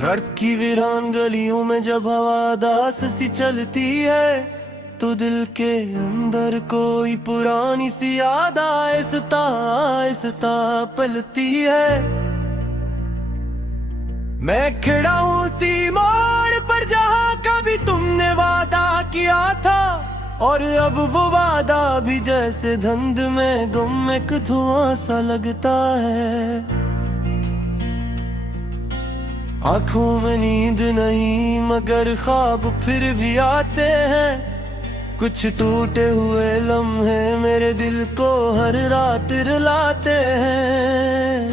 रात की वीरान गलियों में जब हवा दास सी चलती है, तो दिल के अंदर कोई पुरानी सी याद आहिस्ता आहिस्ता पलती है। मैं खड़ा हूँ सी मोड़ पर जहाँ कभी तुमने वादा किया था, और अब वो वादा भी जैसे धुंध में गुम एक धुआं सा लगता है। आंखों में नींद नहीं मगर ख्वाब फिर भी आते हैं। कुछ टूटे हुए लम्हे मेरे दिल को हर रात रुलाते हैं।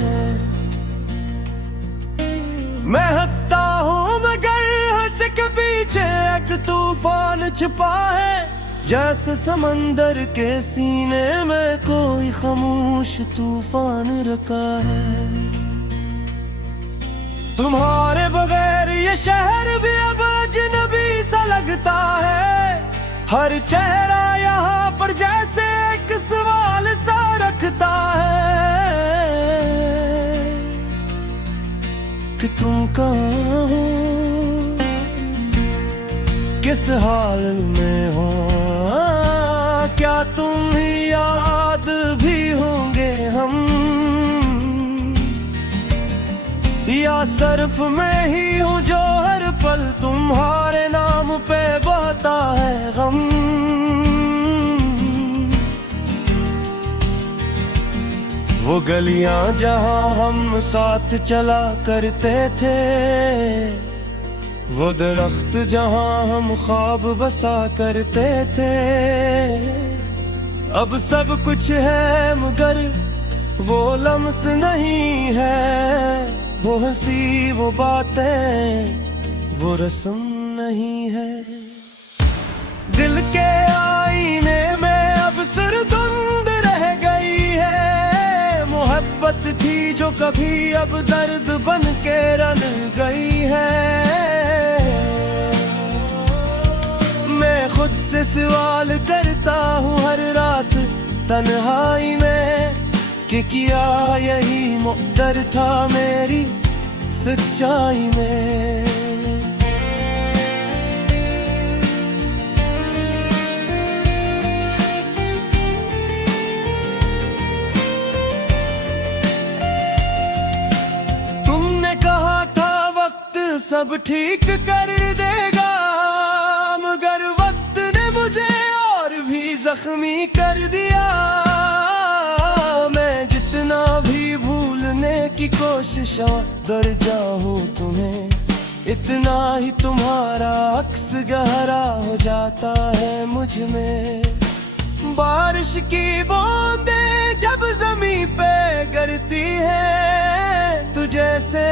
मैं हंसता हूँ मगर हंस के पीछे एक तूफान छुपा है। जैसे समंदर के सीने में कोई खामोश तूफान रखा है। तुम्हारे बगैर ये शहर भी अब अजनबी सा लगता है। हर चेहरा यहाँ पर जैसे एक सवाल सा रखता है कि तुम कहाँ हो, किस हाल में हो, क्या तुम ही याद भी होंगे हम, या सिर्फ मैं ही हूँ जो हर पल तुम्हारे नाम पे बहता है गम। वो गलियां जहाँ हम साथ चला करते थे, वो दरख्त जहाँ हम ख्वाब बसा करते थे, अब सब कुछ है मगर वो लम्स नहीं है। वो हंसी वो बातें वो रस्म नहीं है। दिल के आईने में अब सरगुंद रह गई है। मोहब्बत थी जो कभी अब दर्द बन के रन गई है। मैं खुद से सवाल करता हूँ हर रात तन्हाई में कि किया यही मुक़द्दर था मेरी सच्चाई में। तुमने कहा था वक्त सब ठीक कर देगा, मगर वक्त ने मुझे और भी जख्मी कर दिया। की कोशिश दर जाऊं तुम्हें, इतना ही तुम्हारा अक्स गहरा हो जाता है मुझ में। बारिश की बूंदें जब जमीन पे गिरती है, तो जैसे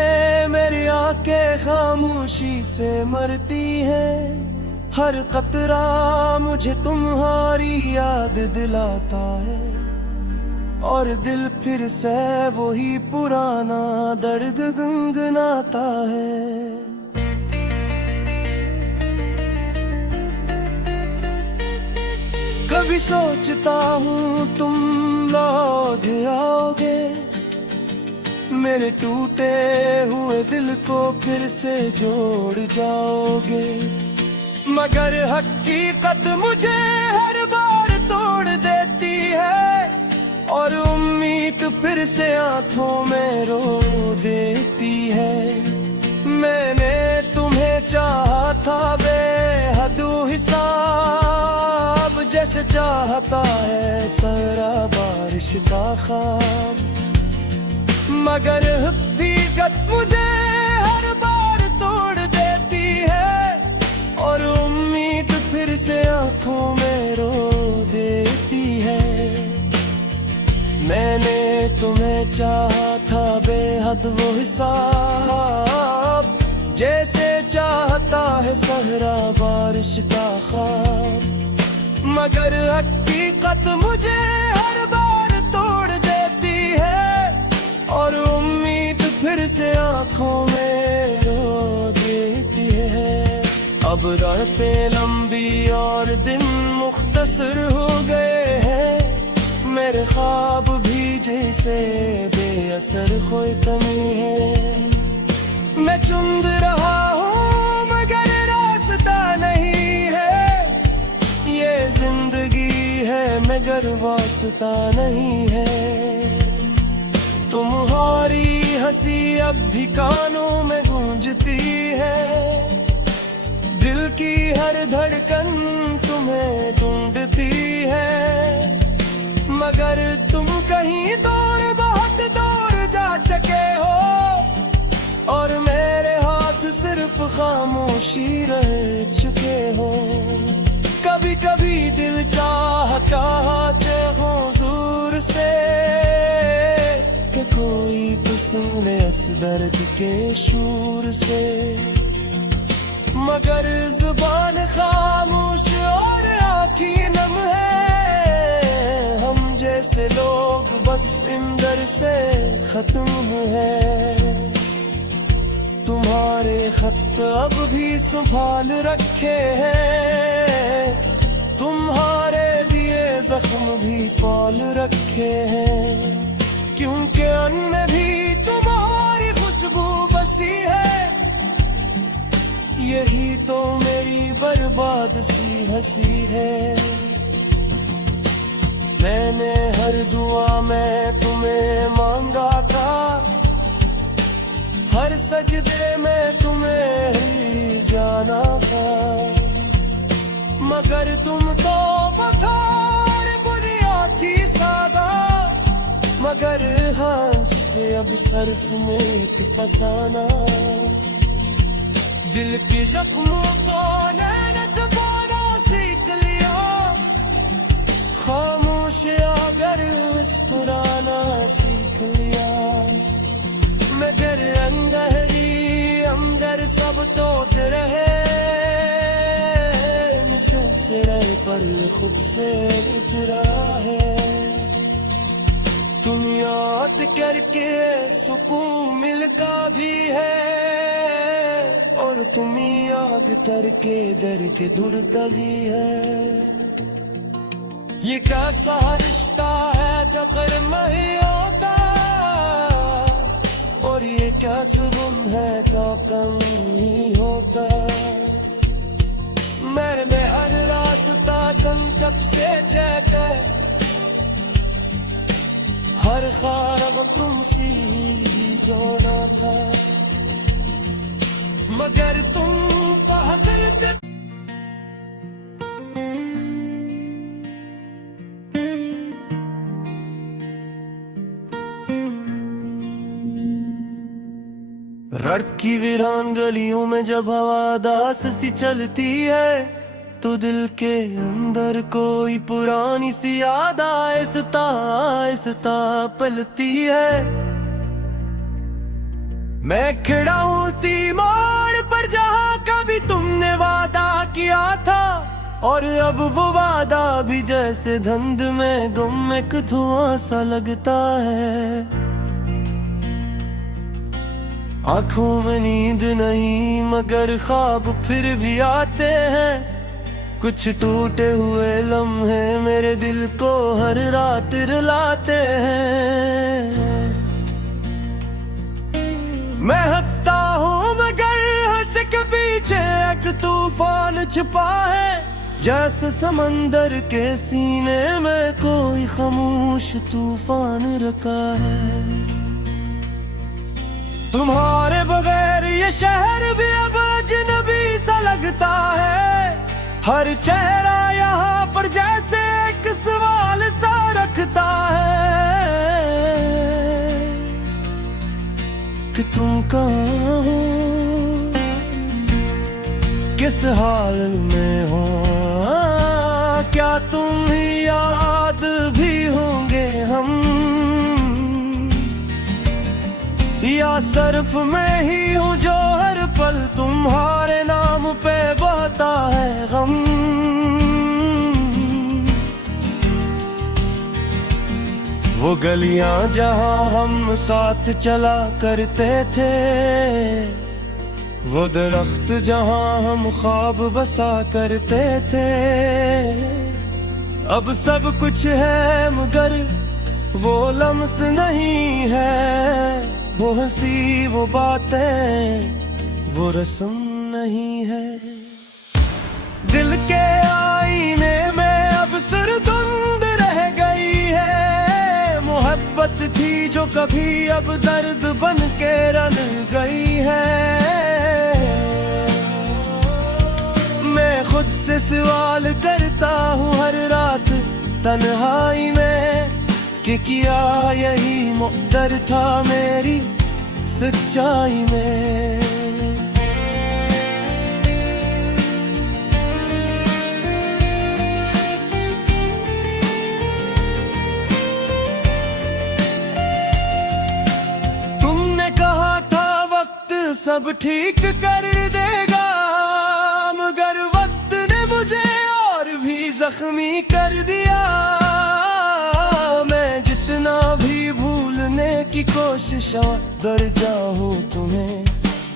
मेरी आंखें खामोशी से मरती है। हर कतरा मुझे तुम्हारी याद दिलाता है, और दिल फिर से वही पुराना दर्द गुनगुनाता है। कभी सोचता हूँ तुम लौट आओगे, मेरे टूटे हुए दिल को फिर से जोड़ जाओगे, मगर हकीकत मुझे हर बार तोड़ देती है। और उम्मीद फिर से आंखों में रो देती है। मैंने तुम्हें चाहा था बेहद हिसाब, जैसे चाहता है सहरा बारिश का ख्वाब, मगर हकीकत मुझे हर बार तोड़ देती है। और उम्मीद फिर से आंखों में रो देती है। मैंने तुम्हें चाहा था बेहद वो हिसाब, जैसे चाहता है सहरा बारिश का ख्वाब, मगर हकीकत मुझे हर बार तोड़ देती है। और उम्मीद फिर से आंखों में रो देती है। अब रातें लंबी और दिन मुख्तसर हो गए हैं, मेरे ख्वाब भी जैसे बेअसर कोई कमी है। मैं चुंद रहा हूँ मगर रास्ता नहीं है, ये जिंदगी है मगर वास्ता नहीं है। तुम्हारी हंसी अब भी कानों में गूंजती है, दिल की हर धड़कन तुम्हें ढूंढती है। मगर तुम कहीं दूर बहुत दूर जा चुके हो, और मेरे हाथ सिर्फ खामोशी रह चुके हो। कभी कभी दिल चाहते हो दूर से कि कोई तो सुने इस दर्द के शूर से, मगर जुबान खामोश और आँखें नम है। हम जैसे लोग बस इंदर से खत्म है। तुम्हारे खत अब भी संभाल रखे हैं, तुम्हारे दिए जख्म भी पाल रखे हैं। क्योंकि उनमें भी तुम्हारी खुशबू बसी है, यही तो मेरी बर्बाद सी हंसी है। मैंने हर दुआ में तुम्हें मांगा था, हर सजदे में तुम्हें ही जाना था। मगर तुम तो बखार बुनिया थी सादा, मगर हंस के अब सर्फ में एक फसाना। दिल के जख्मों को मैंने छुपाना सीख लिया, खामोश अगर मुस्कुराना सीख लिया। मगर अंदर सब तो रहे सिरे पर खुद से बिछड़ा है। तुम याद करके सुकून मिलता भी है, और तुम याद करके डर के दुर्दा भी है। ये कैसा रिश्ता है जो कर्म ही होता, और ये कैसा गुम है तो कम ही होता। मेरे में हर रास्ता तुम तक से जाता, हर ख्वाब तुमसे जोड़ा था। मगर तुम पागल थे। रात की वीरान गलियों में जब हवा दास सी चलती है, तो दिल के अंदर कोई पुरानी सी याद आहिस्ता आहिस्ता पलती है। मैं खड़ा हूँ सी मोड़ पर जहाँ कभी तुमने वादा किया था, और अब वो वादा भी जैसे धुंध में गुम एक धुआं सा लगता है। आंखों में नींद नहीं मगर ख्वाब फिर भी आते हैं, कुछ टूटे हुए लम्हे मेरे दिल को हर रात रुलाते हैं। मैं हंसता हूँ मगर हंस के पीछे एक तूफान छुपा है, जैसे समंदर के सीने में कोई खामोश तूफान रखा है। तुम्हारे बगैर ये शहर भी अब अजनबी सा लगता है, हर चेहरा यहाँ पर जैसे एक सवाल सा रखता है कि तुम कहाँ हो, किस हाल में हो, क्या तुम ही याद भी होंगे हम, या सिर्फ मैं ही हूँ जो हर पल तुम्हारे नाम पे बहता है गम। वो गलियां जहाँ हम साथ चला करते थे, वो दरख्त जहाँ हम ख्वाब बसा करते थे, अब सब कुछ है मगर वो लम्स नहीं है, वो हंसी वो बातें वो रस्म नहीं है। दिल के आईने में अब सरगुंद रह गई है, मोहब्बत थी जो कभी अब दर्द बन के रन गई है। मैं खुद से सवाल करता हूँ हर रात तन्हाई में कि क्या यही मुक़द्दर था मेरी सच्चाई में। तुमने कहा था वक्त सब ठीक कर देगा, मगर वक्त ने मुझे और भी जख्मी कर दिया। मैं जितना भी भूलने की कोशिश कर जाऊं तुम्हें,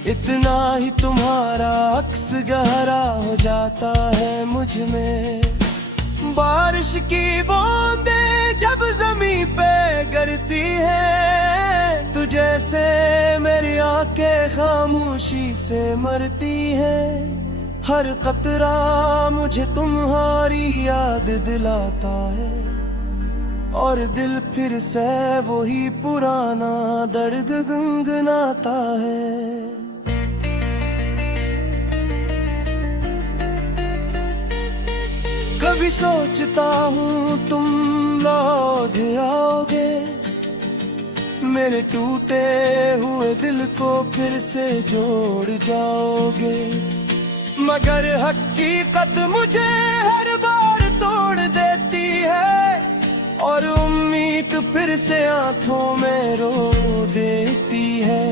इतना ही तुम्हारा अक्स गहरा हो जाता है मुझ में। बारिश की बूंदें जब जमीन पे गिरती है, तो जैसे मेरी आंखें खामोशी से मरती है। हर कतरा मुझे तुम्हारी याद दिलाता है, और दिल फिर से वही पुराना दर्द गुनगुनाता है। कभी सोचता हूँ तुम लौट आओगे, मेरे टूटे हुए दिल को फिर से जोड़ जाओगे। मगर हकीकत मुझे हर बार तोड़ देती है, और उम्मीद फिर से आंखों में रो देती है।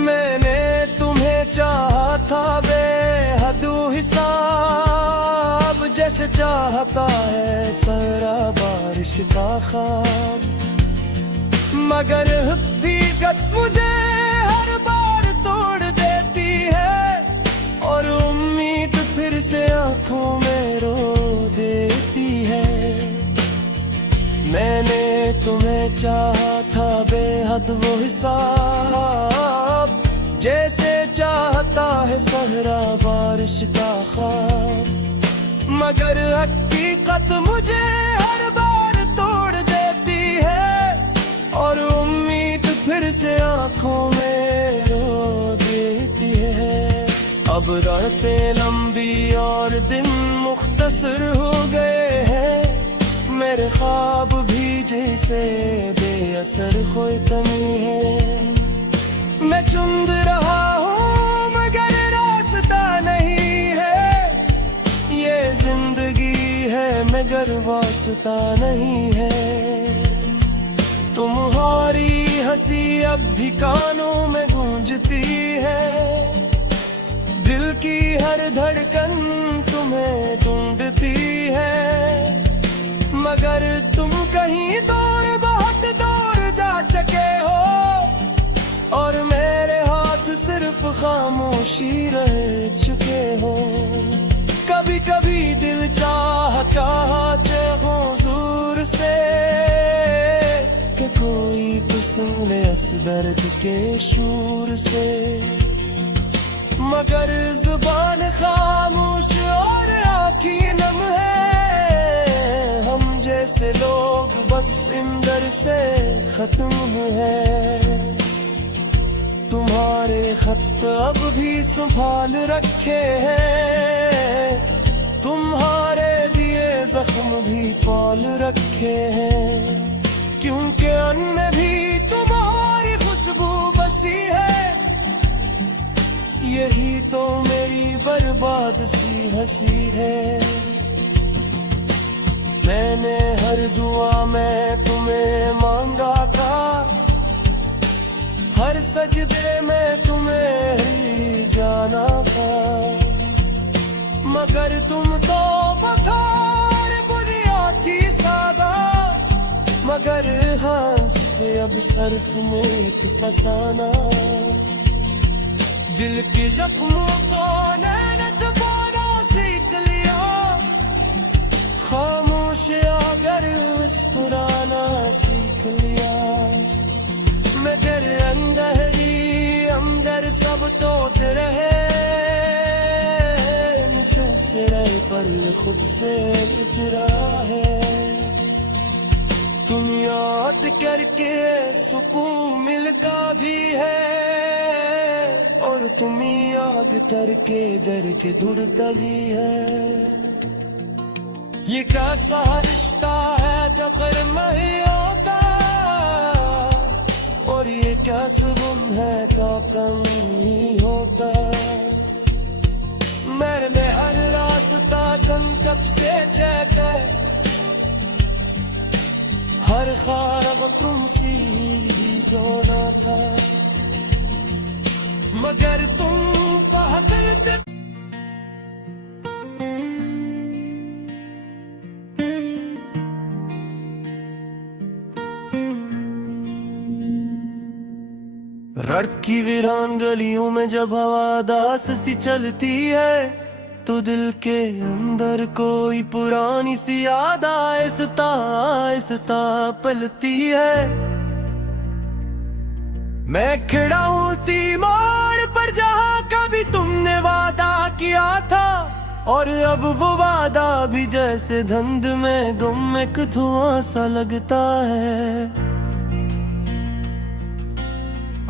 मैंने तुम्हें चाहा था बेहद हिसाब, जैसे चाहता है सहरा बारिश का ख्वाब। मगर हकीकत मुझे हर बार तोड़ देती है, और उम्मीद फिर से आंखों में रो देती है। मैंने तुम्हें चाहा था बेहद वो हिसाब, जैसे चाहता है सहरा बारिश का ख्वाब। मगर हकीकत मुझे हर बार तोड़ देती है, और उम्मीद फिर से आंखों में रो देती है। अब रातें लंबी और दिन मुख्तसर हो गए हैं, मेरे ख्वाब भी जैसे बेअसर कोई कमी है। मैं चुंद रहा हूँ मगर रास्ता नहीं है, ये जिंदगी है मगर वास्ता नहीं है। तुम्हारी हंसी अब भी कानों में गूंजती है, दिल की हर धड़कन तुम्हें ढूंढती है। मगर तुम कहीं दूर बहुत दूर जा चुके हो, और मेरे हाथ सिर्फ खामोशी रह चुके हो। कभी कभी दिल चाहता है हुजूर से कि कोई तो सुन ले इस दर्द के शूर से, मगर जुबान खामोश और आँखें नम है। हम जैसे लोग बस इंदर से खत्म है। तुम्हारे खत अब भी संभाल रखे हैं, तुम्हारे दिए जख्म भी पाल रखे हैं। क्योंकि उनमें भी तुम्हारी खुशबू बसी है, यही तो मेरी बर्बाद सी हंसी है। मैंने हर दुआ में तुम्हें मांगा था, हर सजदे में तुम्हें ही जाना था। मगर तुम तो बखार बुनिया थी सादा, मगर हंस पे अब सर्फ में एक फसाना। दिल के जख्मों को नैन चुकाना सीख लिया, खामोश अगर मुस्कुराना सीख लिया। मैं तेरे अंदर ही अंदर सब तो तेरे पर खुद से जुड़ा है। तुम याद करके सुकून मिलता भी है, और तुम याद करके डर के ढूंढता भी है। ये कैसा रिश्ता है जो कर्म ही होता, और ये कैसा गुम है का कम ही होता। मेरे में हर रास्ता कम कब से चैक है, हर ख्वाब तुमसे ही जोड़ा था, मगर तुम पागल थे। रात की वीरान गलियों में जब हवा दास सी चलती है, तो दिल के अंदर कोई पुरानी सी याद आहिस्ता आहिस्ता पलती है। मैं खड़ा हूँ सी मोड़ पर जहाँ कभी तुमने वादा किया था, और अब वो वादा भी जैसे धुंध में गुम एक धुआं सा लगता है।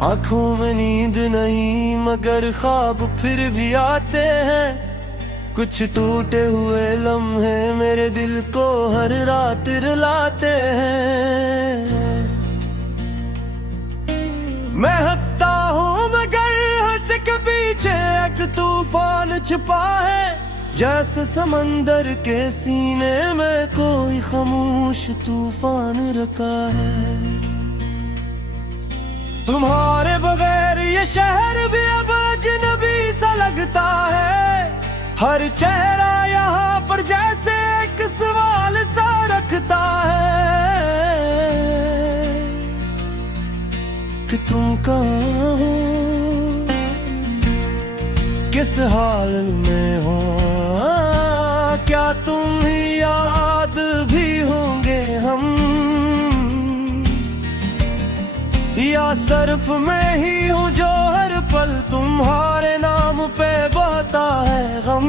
आंखों में नींद नहीं मगर ख्वाब फिर भी आते हैं, कुछ टूटे हुए लम्हे मेरे दिल को हर रात रुलाते हैं। मैं हंसता हूँ मगर हंस के पीछे एक तूफान छुपा है, जैसे समंदर के सीने में कोई खामोश तूफान रखा है। तुम्हारे बगैर ये शहर भी अब अजनबी सा लगता है, हर चेहरा यहाँ पर जैसे एक सवाल सा रखता है कि तुम कहाँ हो, किस हाल में हो, क्या तुम ही याद भी होंगे हम, या सिर्फ मैं ही हूँ जो हर पल तुम्हारे नाम पे बहता है गम।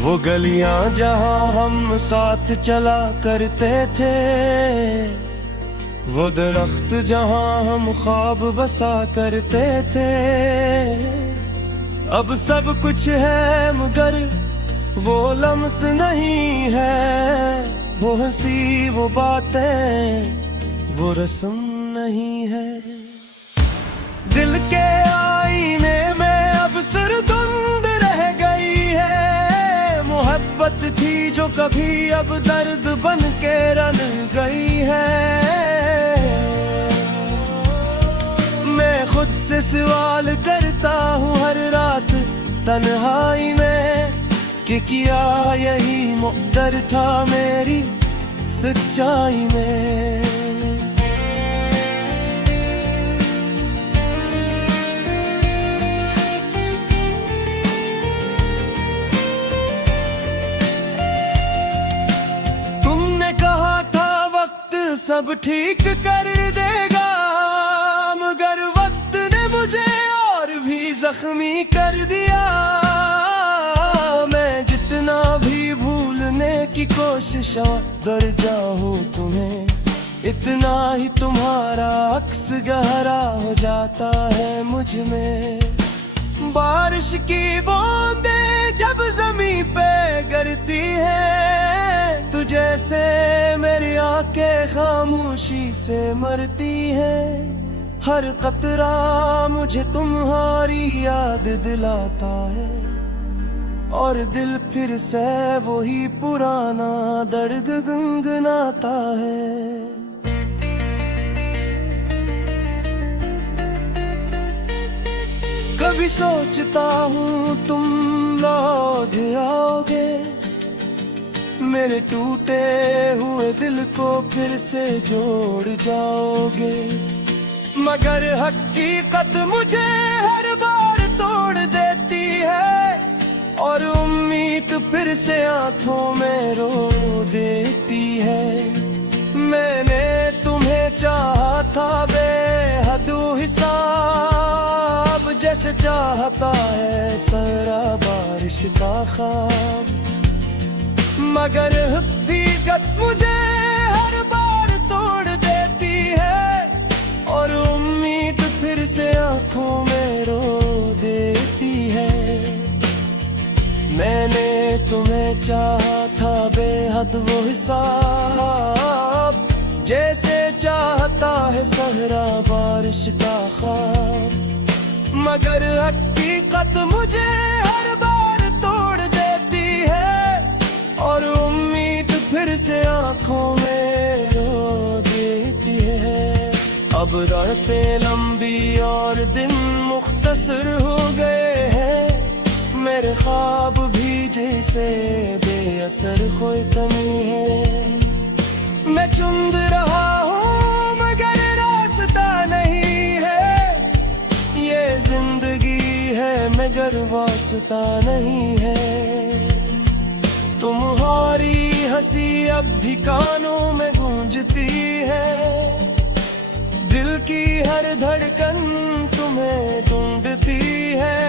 वो गलियां जहाँ हम साथ चला करते थे, वो दरख्त जहाँ हम ख्वाब बसा करते थे, अब सब कुछ है मगर वो लम्स नहीं है। वो हंसी वो बातें वो रस्म नहीं है। दिल के आईने में अब सरगुंद रह गई है, मोहब्बत थी जो कभी अब दर्द बन के रन गई है। मैं खुद से सवाल करता हूँ हर रात तन्हाई में, कि किया यही मुक़द्दर था मेरी सच्चाई में। तुमने कहा था वक्त सब ठीक कर देगा, मगर वक्त ने मुझे और भी जख्मी कर दिया। भी भूलने की कोशिश दर जाऊं तुम्हें, इतना ही तुम्हारा अक्स गहरा हो जाता है मुझ में। बारिश की बूंदें जब जमीन पे गिरती है, तो जैसे मेरी आंखें खामोशी से मरती है। हर कतरा मुझे तुम्हारी याद दिलाता है, और दिल फिर से वही पुराना दर्द गुनगुनाता है। कभी सोचता हूँ तुम लौट आओगे, मेरे टूटे हुए दिल को फिर से जोड़ जाओगे, मगर हकीकत मुझे हर बार तोड़ देती है, और उम्मीद फिर से आंखों में रो देती है। मैंने तुम्हें चाहा था बेहद हिसाब जैसे चाहता है सारा बारिश का ख्वाब, मगर हकीकत मुझे हर बार तोड़ देती है, और उम्मीद फिर से आंखों में रो देती है। मैंने तुम्हें चाहा था बेहद वो हिसाब, जैसे चाहता है सहरा बारिश का ख्वाब, मगर हकीकत मुझे हर बार तोड़ देती है, और उम्मीद फिर से आंखों में रो देती है। अब रातें लंबी और दिन मुख्तसर हो गए हैं, मेरे ख्वाब भी जैसे बेअसर कोई कमी है। मैं चुंद रहा हूँ मगर रास्ता नहीं है, ये जिंदगी है मगर वास्ता नहीं है। तुम्हारी हंसी अब भी कानों में गूंजती है, दिल की हर धड़कन तुम्हें ढूंढती है,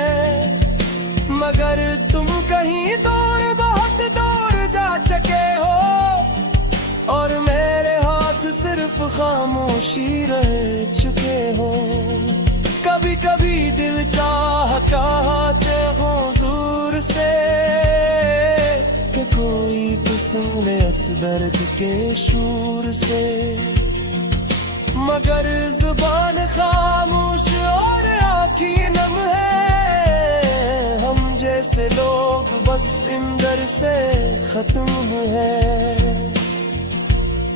मगर तुम कहीं दूर बहुत दूर जा चुके हो, और मेरे हाथ सिर्फ खामोशी रह चुके हो। कभी कभी दिल चाहते हो जोर से कि कोई तो सुन ले इस दर्द के शूर से, मगर जुबान खामोश और आँखें नम है। हम जैसे लोग बस इंदर से खत्म है।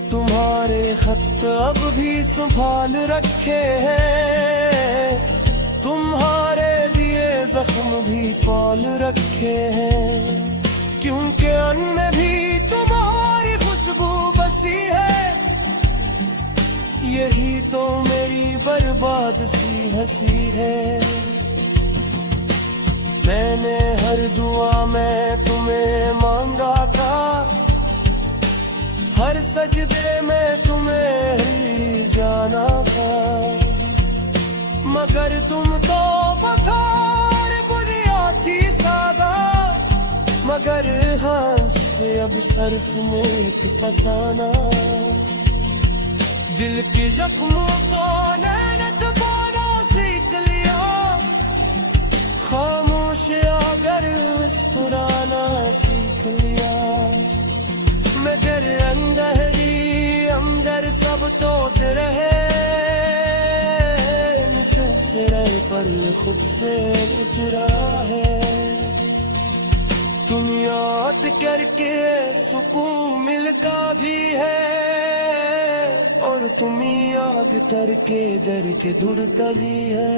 तुम्हारे खत अब भी संभाल रखे हैं, तुम्हारे दिए जख्म भी पाल रखे हैं, क्योंकि अन्न भी तुम्हारी खुशबू बसी है। यही तो मेरी बर्बाद सी हंसी है। मैंने हर दुआ में तुम्हें मांगा था, हर सजदे में तुम्हें ही जाना था, मगर तुम तो बखार बुनिया थी सादा, मगर हंस पे अब सर्फ में एक फसाना। दिल के जख्मों को नैन छुपाना सीख लिया, खामोश अगर मुस्कुराना सीख लिया। मैं तेरे अंदर सब तोड़ रहे, सिरे पर खुद से उजरा है। तुम याद करके सुकून मिलता भी है, और तुम याद करके डर के दुर्दा भी है।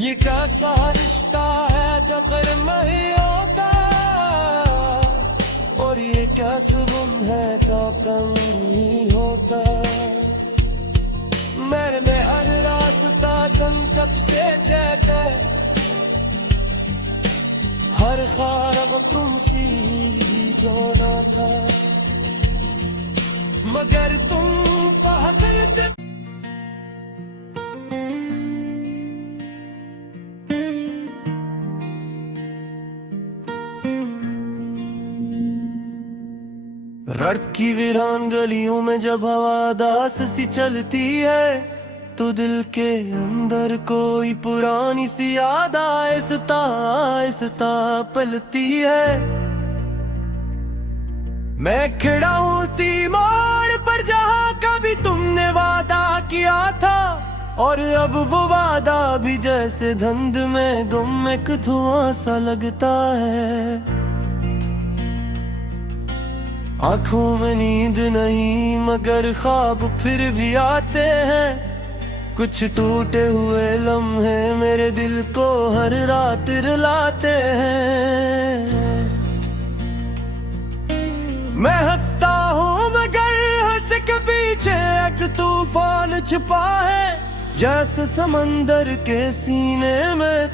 ये कैसा रिश्ता है जो कर्म ही होता, और ये कैसा गुम है तो कम ही होता। मेरे में हर रास्ता तुम कब से चलते, हर ख्वाब तुमसे ही जोड़ा था, मगर तुम पागल। रात की वीरान गलियों में जब हवा दास सी चलती है, तो दिल के अंदर कोई पुरानी सी याद आहिस्ता आहिस्ता पलती है। मैं खड़ा हूँ सी मोड़ पर जहाँ कभी तुमने वादा किया था, और अब वो वादा भी जैसे धुंध में गुम एक धुआं सा लगता है। आंखों में नींद नहीं मगर ख्वाब फिर भी आते हैं, कुछ टूटे हुए लम्हे मेरे दिल को हर रात रुलाते हैं। मैं हंसता हूँ मगर हंस के पीछे एक तूफान छुपा है, जैसे समंदर के सीने में